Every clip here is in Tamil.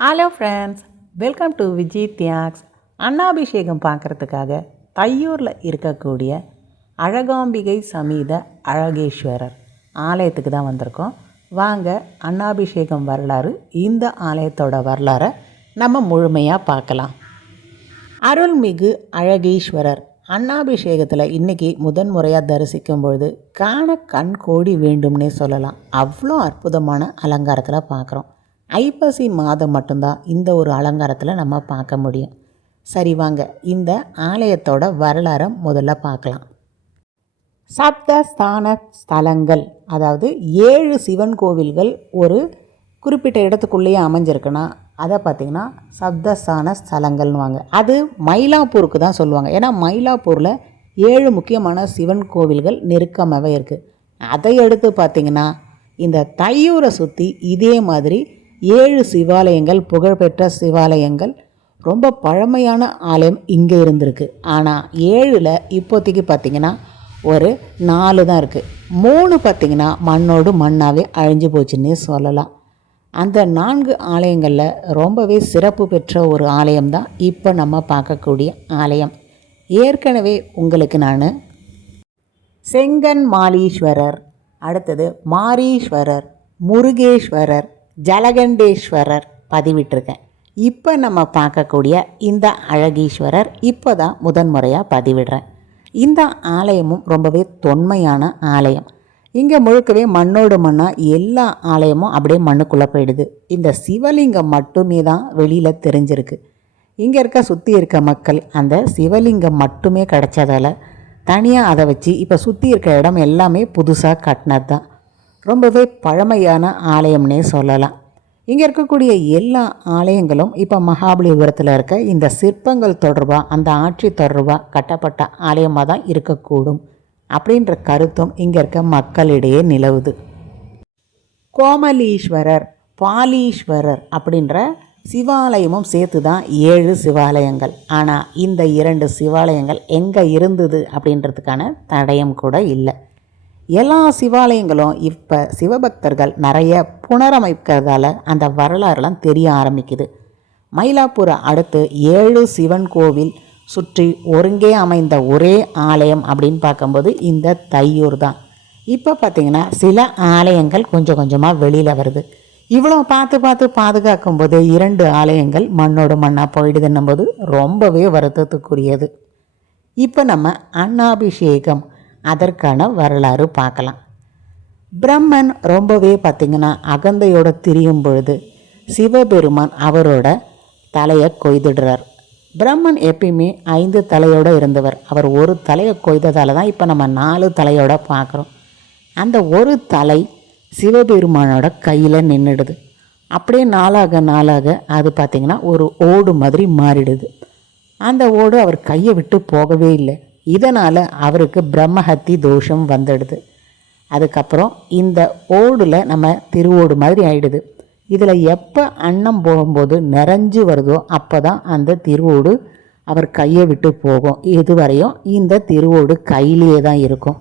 Hello friends welcome to Vijay தியாக்ஸ் Annabhishekam பார்க்குறதுக்காக தையூரில் இருக்கக்கூடிய அழகாம்பிகை சமீத அழகேஸ்வரர் ஆலயத்துக்கு தான் வந்திருக்கோம். வாங்க அன்னாபிஷேகம் வரலாறு இந்த ஆலயத்தோட வரலாறை நம்ம முழுமையாக பார்க்கலாம். அருள்மிகு அழகீஸ்வரர் அன்னாபிஷேகத்தில் இன்றைக்கி முதன்முறையாக தரிசிக்கும் பொழுது காண கண் கோடி வேண்டும்னே சொல்லலாம். அவ்வளோ அற்புதமான அலங்காரத்தில் பார்க்குறோம் ஐப்பசி மாதம் மட்டும்தான் இந்த ஒரு அலங்காரத்தில் நம்ம பார்க்க முடியும். சரி வாங்க இந்த ஆலயத்தோட வரலாறை முதல்ல பார்க்கலாம். சப்தஸ்தான ஸ்தலங்கள் அதாவது ஏழு சிவன் கோவில்கள் ஒரு குறிப்பிட்ட இடத்துக்குள்ளேயே அமைஞ்சிருக்குன்னா அதை பார்த்திங்கன்னா சப்தஸ்தான ஸ்தலங்கள்னுவாங்க. அது மயிலாப்பூருக்கு தான் சொல்லுவாங்க. ஏன்னா மயிலாப்பூரில் ஏழு முக்கியமான சிவன் கோவில்கள் நெருக்கமாகவே இருக்குது அதை எடுத்து பார்த்திங்கன்னா இந்த தையூரை சுற்றி இதே மாதிரி ஏழு சிவாலயங்கள் புகழ்பெற்ற சிவாலயங்கள். ரொம்ப பழமையான ஆலயம் இங்கே இருந்திருக்கு. ஆனால் ஏழில் இப்போதைக்கு பார்த்திங்கன்னா ஒரு நாலு தான் இருக்குது மூணு பார்த்திங்கன்னா மண்ணோடு மண்ணாகவே அழிஞ்சு போச்சுன்னே சொல்லலாம். அந்த நான்கு ஆலயங்களில் ரொம்பவே சிறப்பு பெற்ற ஒரு ஆலயம் தான் இப்போ நம்ம பார்க்கக்கூடிய ஆலயம். ஏற்கனவே உங்களுக்கு நான் செங்கன் மாலீஸ்வரர் அடுத்தது மாரீஸ்வரர் முருகேஸ்வரர் ஜலகண்டேஸ்வரர் பதிவிட்டிருக்கேன். இப்போ நம்ம பார்க்கக்கூடிய இந்த அழகீஸ்வரர் இப்போ தான் முதன்முறையாக பதிவிடுறேன். இந்த ஆலயமும் ரொம்பவே தொன்மையான ஆலயம். இங்கே முழுக்கவே மண்ணோடு மண்ணாக எல்லா ஆலயமும் அப்படியே மண்ணுக்குள்ளே போயிடுது. இந்த சிவலிங்கம் மட்டுமே தான் வெளியில் தெரிஞ்சிருக்கு. இங்கே இருக்க சுற்றி இருக்க மக்கள் அந்த சிவலிங்கம் மட்டுமே கிடச்சதால் தனியாக அதை வச்சு இப்போ சுற்றி இருக்க இடம் எல்லாமே புதுசாக கட்டினது தான் ரொம்பவே பழமையான ஆலயம்னே சொல்லலாம். இங்கே இருக்கக்கூடிய எல்லா ஆலயங்களும் இப்போ மகாபலிபுரத்தில் இருக்க இந்த சிற்பங்கள் தொடர்பாக அந்த ஆட்சி தொடர்பாக கட்டப்பட்ட ஆலயமாக தான் இருக்கக்கூடும் அப்படின்ற கருத்தும் இங்கே இருக்க மக்களிடையே நிலவுது. கோமலீஸ்வரர் பாலீஸ்வரர் அப்படின்ற சிவாலயமும் சேர்த்து தான் ஏழு சிவாலயங்கள். ஆனால் இந்த இரண்டு சிவாலயங்கள் எங்கே இருந்தது அப்படின்றதுக்கான தடயம் கூட இல்லை. எல்லா சிவாலயங்களும் இப்போ சிவபக்தர்கள் நிறைய புனரமைக்கிறதால அந்த வரலாறுலாம் தெரிய ஆரம்பிக்குது. மயிலாப்பூரை அடுத்து ஏழு சிவன் கோவில் சுற்றி ஒருங்கே அமைந்த ஒரே ஆலயம் அப்படின்னு பார்க்கும்போது இந்த தையூர் தான். இப்போ பார்த்திங்கன்னா சில ஆலயங்கள் கொஞ்சம் கொஞ்சமாக வெளியில் வருது. இவ்வளோ பார்த்து பார்த்து பாதுகாக்கும் போது இரண்டு ஆலயங்கள் மண்ணோடு மண்ணாக போயிடுதுன்னும் போது ரொம்பவே வருத்தத்துக்குரியது. இப்போ நம்ம அன்னாபிஷேகம் அதற்கான வரலாறு பார்க்கலாம். பிரம்மன் ரொம்பவே பார்த்திங்கன்னா அகந்தையோட திரியும் பொழுது சிவபெருமான் அவரோட தலையை கொய்துடுறார். பிரம்மன் எப்பயுமே ஐந்து தலையோடு இருந்தவர். அவர் ஒரு தலையை கொய்ததால் தான் இப்போ நம்ம நாலு தலையோட பார்க்குறோம் அந்த ஒரு தலை சிவபெருமானோட கையில் நின்றுடுது அப்படியே நாளாக நாளாக அது பார்த்திங்கன்னா ஒரு ஓடு மாதிரி மாறிடுது. அந்த ஓடு அவர் கையை விட்டு போகவே இல்லை. இதனால் அவருக்கு பிரம்மஹத்தி தோஷம் வந்துடுது. அதுக்கப்புறம் இந்த ஓடில் நம்ம திருவோடு மாதிரி ஆயிடுது. இதில் எப்போ அன்னம் போகும்போது நிறைஞ்சு வருதோ அப்போ தான் அந்த திருவோடு அவர் கையை விட்டு போகும். இதுவரையும் இந்த திருவோடு கையிலேயே தான் இருக்கும்.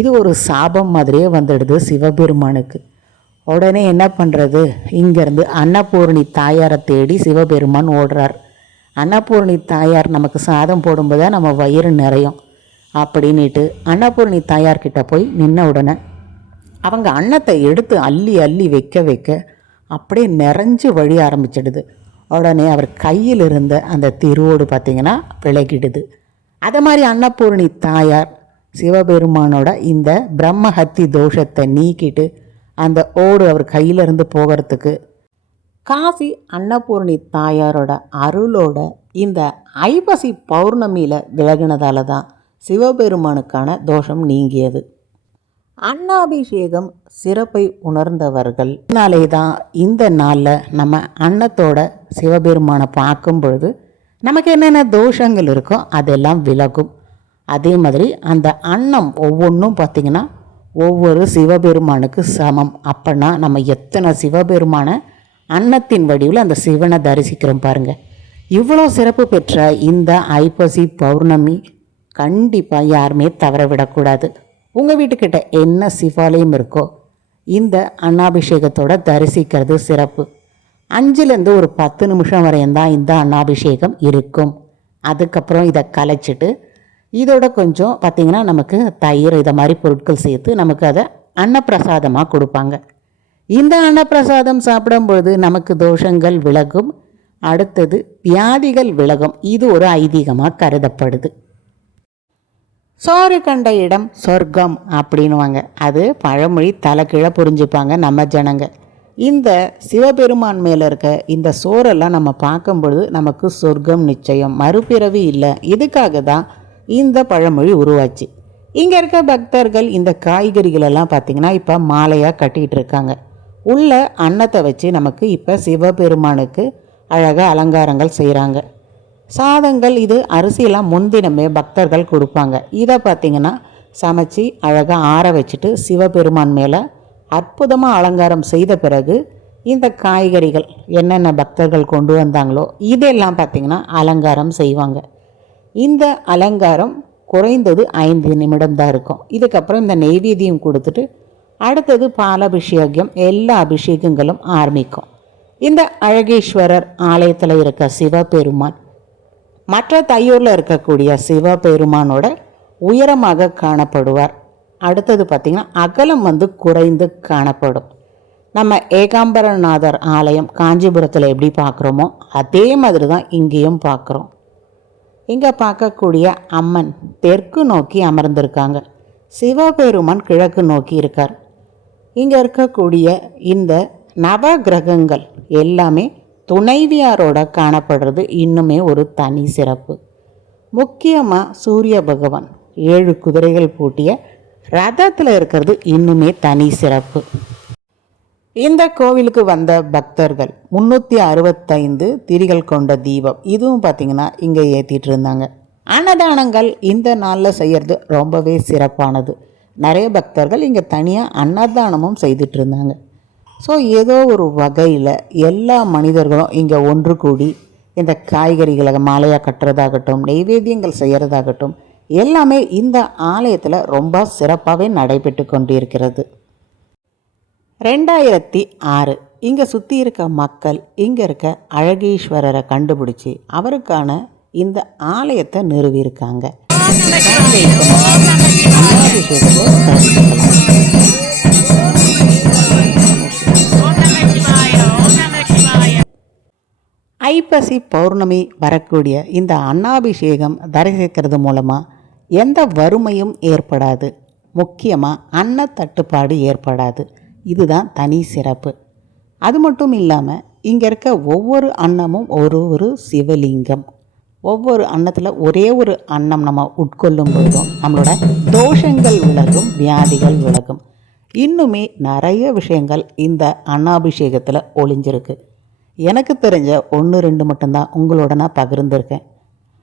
இது ஒரு சாபம் மாதிரியே வந்துடுது சிவபெருமானுக்கு. உடனே என்ன பண்ணுறது இங்கேருந்து அன்னபூர்ணி தாயாரை தேடி சிவபெருமான் ஓடுறார். அன்னபூர்ணி தாயார் நமக்கு சாதம் போடும்போது நம்ம வயிறு நிறையும். அப்படின்ட்டு அன்னபூர்ணி தாயார்கிட்ட போய் நின்ன உடனே அவங்க அன்னத்தை எடுத்து அள்ளி அள்ளி வைக்க வைக்க அப்படியே நிறைஞ்சு வழி ஆரம்பிச்சிடுது. உடனே அவர் கையில் இருந்த அந்த திருவோடு பார்த்திங்கன்னா விலகிடுது. அதே மாதிரி அன்னபூர்ணி தாயார் சிவபெருமானோட இந்த பிரம்மஹத்தி தோஷத்தை நீக்கிட்டு அந்த ஓடு அவர் கையிலிருந்து போகிறதுக்கு காசி அன்னபூர்ணி தாயாரோட அருளோட இந்த ஐப்பசி பௌர்ணமியில் விலகினதால தான் சிவபெருமானுக்கான தோஷம் நீங்கியது. அன்னாபிஷேகம் சிறப்பை உணர்ந்தவர்கள். நாளே தான் இந்த நாளில் நம்ம அன்னத்தோட சிவபெருமானை பார்க்கும் பொழுது நமக்கு என்னென்ன தோஷங்கள் இருக்கோ அதெல்லாம் விலகும். அதே மாதிரி அந்த அன்னம் ஒவ்வொன்றும் பார்த்திங்கன்னா ஒவ்வொரு சிவபெருமானுக்கு சமம். அப்போனா நம்ம எத்தனை சிவபெருமானை அன்னத்தின் வடிவில் அந்த சிவனை தரிசிக்கிறோம் பாருங்கள் இவ்வளோ சிறப்பு பெற்ற இந்த ஐப்பசி பௌர்ணமி கண்டிப்பாக யாருமே தவற விடக்கூடாது. உங்கள் வீட்டுக்கிட்ட என்ன சிவாலயம் இருக்கோ இந்த அன்னாபிஷேகத்தோட தரிசிக்கிறது சிறப்பு. அஞ்சுலேருந்து ஒரு பத்து நிமிஷம் வரையும் தான் இந்த அன்னாபிஷேகம் இருக்கும். அதுக்கப்புறம் இதை கலைச்சிட்டு இதோட கொஞ்சம் பார்த்திங்கன்னா நமக்கு தயிர் இதை மாதிரி பொருட்கள் சேர்த்து நமக்கு அதை அன்னப்பிரசாதமாக கொடுப்பாங்க. இந்த அன்னப்பிரசாதம் சாப்பிடும்பொழுது நமக்கு தோஷங்கள் விலகும். அடுத்தது வியாதிகள் விலகும். இது ஒரு ஐதீகமாக கருதப்படுது. சோறு கண்ட இடம் சொர்க்கம் அப்படின்வாங்க அது பழமொழி தலைக்கீழே புரிஞ்சுப்பாங்க நம்ம ஜனங்க. இந்த சிவபெருமான் மேலே இருக்க இந்த சோறெல்லாம் நம்ம பார்க்கும்பொழுது நமக்கு சொர்க்கம் நிச்சயம் மறுபிறவி இல்லை. இதுக்காக தான் இந்த பழமொழி உருவாச்சு. இங்கே இருக்க பக்தர்கள் இந்த காய்கறிகளெல்லாம் பார்த்திங்கன்னா இப்போ மாலையாக கட்டிகிட்டு இருக்காங்க. உள்ள அன்னத்தை வச்சு நமக்கு இப்போ சிவபெருமானுக்கு அழகாக அலங்காரங்கள் செய்கிறாங்க சாதங்கள் இது அரிசியெல்லாம் முன்தினமே பக்தர்கள் கொடுப்பாங்க. இதை பார்த்திங்கன்னா சமைச்சு அழகாக ஆற வச்சுட்டு சிவபெருமான் மேலே அற்புதமாக அலங்காரம் செய்த பிறகு இந்த காய்கறிகள் என்னென்ன பக்தர்கள் கொண்டு வந்தாங்களோ இதெல்லாம் பார்த்திங்கன்னா அலங்காரம் செய்வாங்க. இந்த அலங்காரம் குறைந்தது ஐந்து நிமிடம் தான் இருக்கும். இதுக்கப்புறம் இந்த நெய்வேதியம் கொடுத்துட்டு அடுத்தது பாலபிஷேகம் எல்லா அபிஷேகங்களும் ஆரம்பிக்கும் இந்த அழகேஸ்வரர் ஆலயத்தில் இருக்க சிவபெருமான் மற்ற தையூரில் இருக்கக்கூடிய சிவபெருமானோட உயரமாக காணப்படுவார் அடுத்தது பார்த்திங்கன்னா அகலம் வந்து குறைந்து காணப்படும் நம்ம ஏகாம்பரநாதர் ஆலயம் காஞ்சிபுரத்தில் எப்படி பார்க்குறோமோ அதே மாதிரி தான் இங்கேயும் பார்க்குறோம் இங்கே பார்க்கக்கூடிய அம்மன் தெற்கு நோக்கி அமர்ந்திருக்காங்க சிவபெருமான் கிழக்கு நோக்கி இருக்கார் இங்கே இருக்கக்கூடிய இந்த நவ கிரகங்கள் எல்லாமே துணைவியாரோட காணப்படுறது இன்னுமே ஒரு தனி சிறப்பு. முக்கியமாக சூரிய பகவான் ஏழு குதிரைகள் பூட்டிய ரதத்தில் இருக்கிறது இன்னுமே தனி சிறப்பு. இந்த கோவிலுக்கு வந்த பக்தர்கள் முந்நூற்றி அறுபத்தைந்து திரிகள் கொண்ட தீபம். இதுவும் பார்த்திங்கன்னா இங்கே ஏற்றிட்டு இருந்தாங்க. அன்னதானங்கள் இந்த நாளில் செய்கிறது ரொம்பவே சிறப்பானது. நிறைய பக்தர்கள் இங்கே தனியாக அன்னதானமும் செய்துட்டு இருந்தாங்க ஸோ ஏதோ ஒரு வகையில் எல்லா மனிதர்களும் இங்கே ஒன்று கூடி இந்த காய்கறிகளை மாலையாக கட்டுறதாகட்டும் நெய்வேத்தியங்கள் செய்கிறதாகட்டும் எல்லாமே இந்த ஆலயத்தில் ரொம்ப சிறப்பாகவே நடைபெற்று கொண்டிருக்கிறது. ரெண்டாயிரத்தி ஆறு இங்கே சுற்றி இருக்க மக்கள் இங்கே இருக்க அழகீஸ்வரரை கண்டுபிடிச்சி அவருக்கான இந்த ஆலயத்தை நிறுவியிருக்காங்க. ஐப்பசி பௌர்ணமி வரக்கூடிய இந்த அன்னாபிஷேகம் தரிசிக்கிறது மூலமாக எந்த வறுமையும் ஏற்படாது. முக்கியமாக அன்ன தட்டுப்பாடு ஏற்படாது. இதுதான் தனி சிறப்பு. அது மட்டும் இல்லாமல் இங்கே இருக்க ஒவ்வொரு அன்னமும் ஒரு ஒரு சிவலிங்கம். ஒவ்வொரு அன்னத்தில் ஒரே ஒரு அன்னம் நம்ம உட்கொள்ளும் பொழுதும் நம்மளோட தோஷங்கள் விலகும் வியாதிகள் விலகும். இன்னுமே நிறைய விஷயங்கள் இந்த அன்னாபிஷேகத்தில் ஒளிஞ்சிருக்கு. எனக்கு தெரிஞ்ச ஒன்று ரெண்டு மட்டும்தான் உங்களோட நான் பகிர்ந்திருக்கேன்.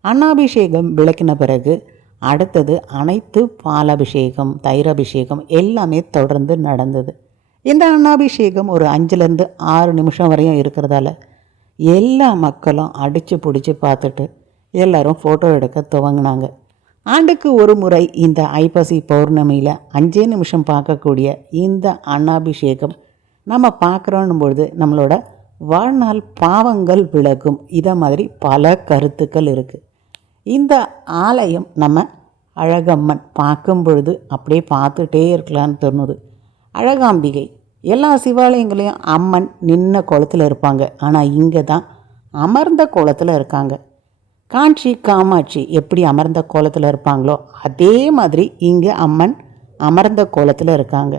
அன்னாபிஷேகம் விளக்கின பிறகு அடுத்தது அனைத்து பாலபிஷேகம் தயிரபிஷேகம் எல்லாமே தொடர்ந்து நடந்தது. இந்த அன்னாபிஷேகம் ஒரு அஞ்சுலேருந்து ஆறு நிமிஷம் வரையும் இருக்கிறதால எல்லா மக்களும் அடித்து பிடிச்சி பார்த்துட்டு எல்லோரும் ஃபோட்டோ எடுக்க துவங்கினாங்க. ஆண்டுக்கு ஒரு முறை இந்த ஐப்பசி பௌர்ணமியில் அஞ்சே நிமிஷம் பார்க்கக்கூடிய இந்த அன்னாபிஷேகம் நம்ம பார்க்குறோன்னும் பொழுது நம்மளோட வாழ்நாள் பாவங்கள் விலகும். இதை மாதிரி பல கருத்துக்கள் இருக்குது இந்த ஆலயம் நம்ம அழகம்மன் பார்க்கும் பொழுது அப்படியே பார்த்துட்டே இருக்கலான்னு தோணுது. அழகாம்பிகை எல்லா சிவாலயங்களையும் அம்மன் நின்ன குளத்தில் இருப்பாங்க. ஆனால் இங்கே தான் அமர்ந்த குளத்தில் இருக்காங்க. காஞ்சி காமாட்சி எப்படி அமர்ந்த கோலத்தில் இருப்பாங்களோ அதே மாதிரி இங்கே அம்மன் அமர்ந்த கோலத்தில் இருக்காங்க.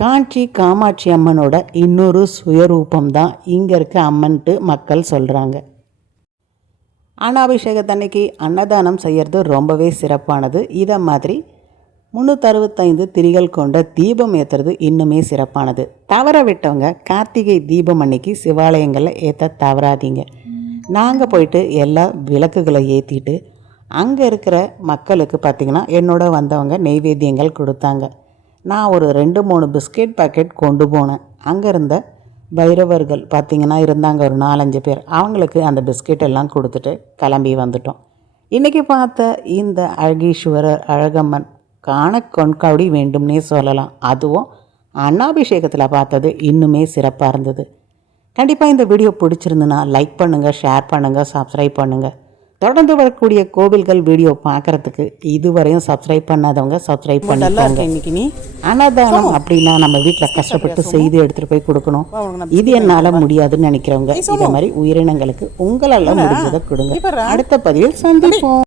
காஞ்சி காமாட்சி அம்மனோட இன்னொரு சுயரூபம் தான் இங்கே இருக்க அம்மன்ட்டு மக்கள் சொல்கிறாங்க அன்னாபிஷேகத்தன்னைக்கு அன்னதானம் செய்கிறது ரொம்பவே சிறப்பானது. இதை மாதிரி முந்நூற்றறுபத்தைந்து திரிகள் கொண்ட தீபம் ஏற்றுறது இன்னுமே சிறப்பானது. தவற விட்டவங்க கார்த்திகை தீபம் அன்னைக்கு சிவாலயங்களில் ஏற்ற தவறாதீங்க. நாங்கள் போயிட்டு எல்லா விளக்குகளை ஏற்றிட்டு அங்கே இருக்கிற மக்களுக்கு பார்த்திங்கன்னா என்னோட வந்தவங்க நெய்வேத்தியங்கள் கொடுத்தாங்க. நான் ஒரு ரெண்டு மூணு பிஸ்கெட் பாக்கெட் கொண்டு போனேன். அங்கே இருந்த பைரவர்கள் பார்த்திங்கன்னா இருந்தாங்க ஒரு நாலஞ்சு பேர். அவங்களுக்கு அந்த பிஸ்கெட் எல்லாம் கொடுத்துட்டு கிளம்பி வந்துட்டோம். இன்றைக்கி பார்த்த இந்த அழகீஸ்வரர் அழகம்மன் காண கொண்காவடி வேண்டும்னே சொல்லலாம். அதுவும் அன்னாபிஷேகத்தில் பார்த்தது இன்னுமே சிறப்பாக இருந்தது. கண்டிப்பாக இந்த வீடியோ பிடிச்சிருந்துன்னா லைக் பண்ணுங்கள் ஷேர் பண்ணுங்கள் சப்ஸ்கிரைப் பண்ணுங்கள் தொடர்ந்து வரக்கூடிய கோவில்கள் வீடியோ பார்க்கறதுக்கு இதுவரையும் சப்ஸ்கிரைப் பண்ணாதவங்க சப்ஸ்கிரைப் பண்ணிக்கோங்க. இன்னைக்கு நீ? அன்னதானம் அப்படின்னா நம்ம வீட்டில் கஷ்டப்பட்டு செய்து எடுத்துகிட்டு போய் கொடுக்கணும். இது என்னால் முடியாதுன்னு நினைக்கிறவங்க. இதே மாதிரி உயிரினங்களுக்கு உங்களால் முடிஞ்சதை கொடுங்க. அடுத்த பதிவில் சந்திப்போம்.